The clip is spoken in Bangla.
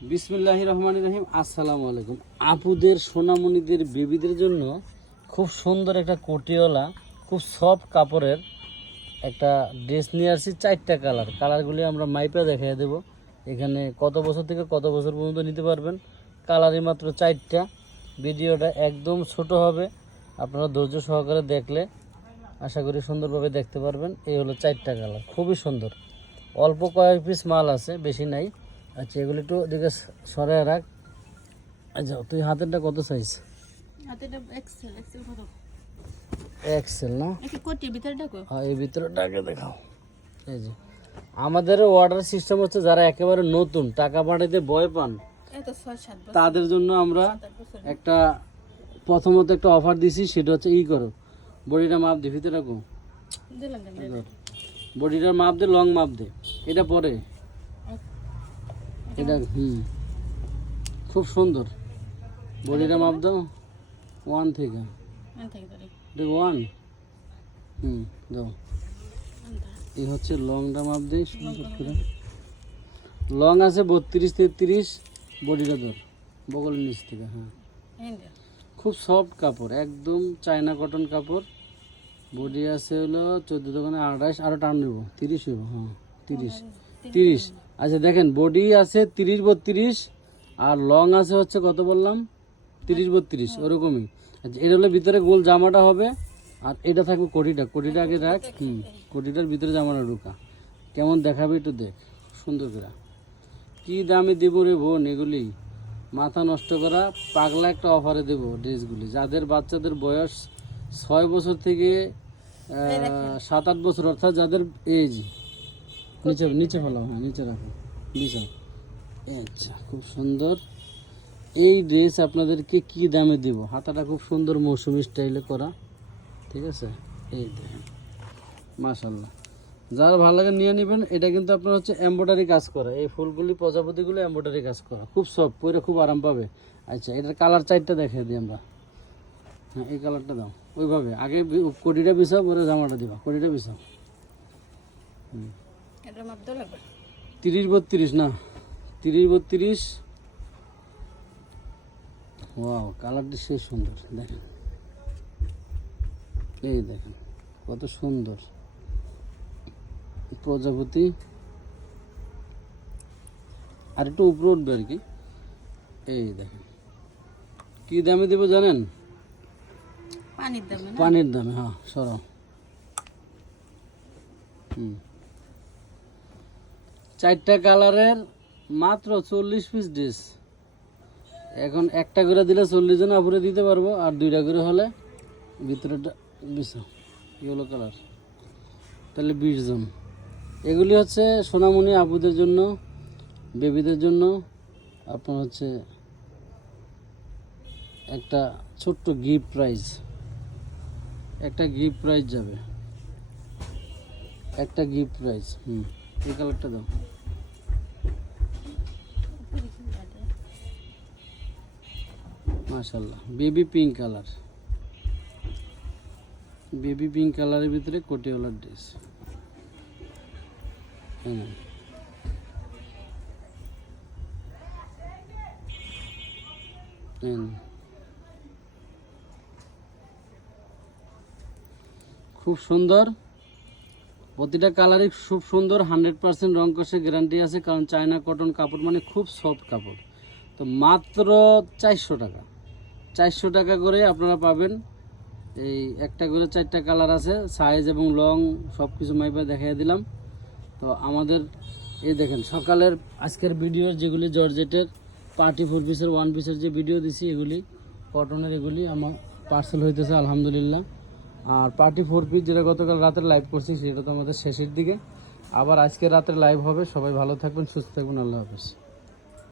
বিসমিল্লাহ রহমান রহিম। আসসালামু আলাইকুম। আপুদের, সোনামণিদের, বেবিদের জন্য খুব সুন্দর একটা কোটিওয়ালা খুব সফট কাপড়ের একটা ড্রেস নিয়ে আসছি, চারটা কালার। কালারগুলি আমরা মাইপে দেখিয়ে দেব। এখানে কত বছর থেকে কত বছর পর্যন্ত নিতে পারবেন? কালারই মাত্র চারটা। ভিডিওটা একদম ছোট হবে। আপনারা ধৈর্য সহকারে দেখলে আশা করি সুন্দরভাবে দেখতে পারবেন। এই হলো চারটা কালার। খুবই সুন্দর। অল্প কয়েক পিস মাল আছে, বেশি নাই। আচ্ছা এগুলো একটু দিকে সরে রাখ। আচ্ছা তুই হাতেরটা কত সাইজ এক্সেল এক্সেল কত? এক্সেল না? ডাকো হ্যাঁ এই ভিতরেটাকে দেখাও। এই যে আমাদের অর্ডার সিস্টেম হচ্ছে যারা একেবারে নতুন টাকা পাঠাতে ভয় পান তাদের জন্য আমরা একটা প্রথমত একটা অফার দিছি সেটা হচ্ছে ই করো। বডিটা মাপ দে ভিতরে রাখো। বডিটার মাপ দে লং মাপ দে। এটা পরে। এটা হুম। খুব সুন্দর। বডিটা মাপ দাও। ওয়ান থেকে। এটা ওয়ান? হুম দাও। এই হচ্ছে লংটা মাপ দিই সুন্দর করে। লং আছে বত্রিশ তেত্রিশ। বডিটা ধর বগলের নিচ থেকে হ্যাঁ। খুব সফট কাপড় একদম চায়না কটন কাপড়। বডি আছে হলো চোদ্দ দোকানে আঠাশ আরও টান নেব। তিরিশ হইব হ্যাঁ তিরিশ। তিরিশ। আচ্ছা দেখেন বডি আছে তিরিশ বত্রিশ, আর লং আছে হচ্ছে কত বললাম? তিরিশ বত্রিশ, ওরকমই। আচ্ছা এটা হলো ভিতরে গোল জামাটা হবে, আর এটা থাকবে কোটিটা। কোটিটা আগে রাখ, হুম, কোটিটার ভিতরে জামাটা ঢুকা। কেমন দেখাবে একটু দেখ, সুন্দর করে। কি দামে দিব রে বোন এগুলি? মাথা নষ্ট করা, পাগলা একটা অফারে দেব ড্রেসগুলি। যাদের বাচ্চাদের বয়স ছয় বছর থেকে সাত আট বছর, অর্থাৎ যাদের এজ নিচে নিচে ফেলাও হ্যাঁ নিচে রাখো। নিচে। আচ্ছা খুব সুন্দর। এই ড্রেস আপনাদেরকে কি দামে দিব? হাতাটা খুব সুন্দর মৌসুমি স্টাইলে করা। ঠিক আছে? এই দেখেন। মাশাল্লাহ যার ভালো লাগে নিয়ে নেবেন, এটা কিন্তু আপনার হচ্ছে এম্ব্রয়ডারি কাজ করা। এই ফুলগুলি, প্রজাপতিগুলো এম্ব্রয়ডারি কাজ করা। খুব সফট পরে খুব আরাম পাবে। আচ্ছা এটার কালার চারটা দেখিয়ে দিই আমরা। হ্যাঁ এই কালারটা দাও। ওইভাবে। আগে কোটিটা বিছাও, পরে জামাটা দিবা। কোটিটা বিছাও। লাগবে তিরিশ বত্রিশ না। তিরিশ বত্রিশ। ওয়াও কালারটি সে সুন্দর দেখেন। এই দেখেন কত সুন্দর। প্রজাপতি। আর একটু উপরে উঠবে আর কি। এই দেখেন। কি দামে দেবো জানেন? পানির দামে পানির দামে হ্যাঁ সরো। হুম। চারটা কালারের মাত্র চল্লিশ পিস ড্রেস এখন একটা করে দিলে চল্লিশ জন আপুরে দিতে পারব, আর দুইটা করে হলে ভিতরেটা বিশ ইয়েলো কালার তাহলে বিশ জন। এগুলি হচ্ছে সোনামণি আপুদের জন্য, বেবিদের জন্য। আপনার হচ্ছে একটা ছোট্ট গিফট প্রাইজ একটা গিফট প্রাইজ যাবে। একটা গিফট প্রাইজ হুম। এই কালারটা দাও। মাশাল্লাহ baby pink colour. Baby pink কালারের ভিতরে কোটিওয়ালার ড্রেস। হ্যাঁ। হ্যাঁ। খুব সুন্দর। প্রতিটা কালারই খুব সুন্দর হান্ড্রেড পার্সেন্ট রং কষে গ্যারান্টি আছে, কারণ চায়না কটন কাপড় মানে খুব সফট কাপড়। তো মাত্র চারশো টাকা। চারশো টাকা করে আপনারা পাবেন, এই একটা করে চারটা কালার আছে সাইজ এবং লং সব কিছু মাইপা দেখাই দিলাম। তো আমাদের, এই দেখেন, সকালের আজকের ভিডিওর যেগুলি জর্জেটের পার্টি ফোর পিসের ওয়ান পিসের যে ভিডিও দিছি, এগুলি কটনের এগুলি আমার পার্সেল হইতেছে, আলহামদুলিল্লাহ। আর পার্টি ফোর পিস যেটা গতকাল রাতের লাইভ করছি, সেটা তো আমাদের শেষের দিকে। আবার আজকে রাতের লাইভ হবে। সবাই ভালো থাকবেন, সুস্থ থাকবেন। আল্লাহ হাফেজ।